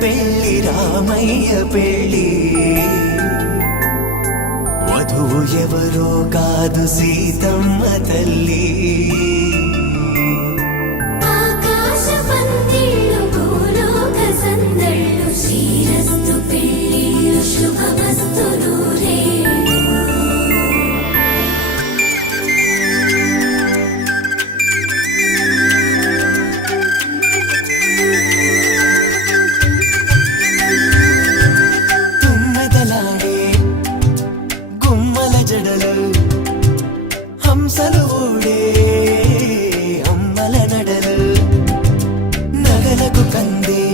పెళ్లి రామయ్య పెళ్లి వధువు ఎవరో కాదు సీతమ్మ తల్లి ఆకాశ పందిళ్ళు భూలోక సందళ్ళు శ్రీరస్తు పెళ్లిళ్ళు శుభమస్తు నూరేళ్ళు జడలు హంసలు ఊడే అమ్మల నడలు నగలకు కందే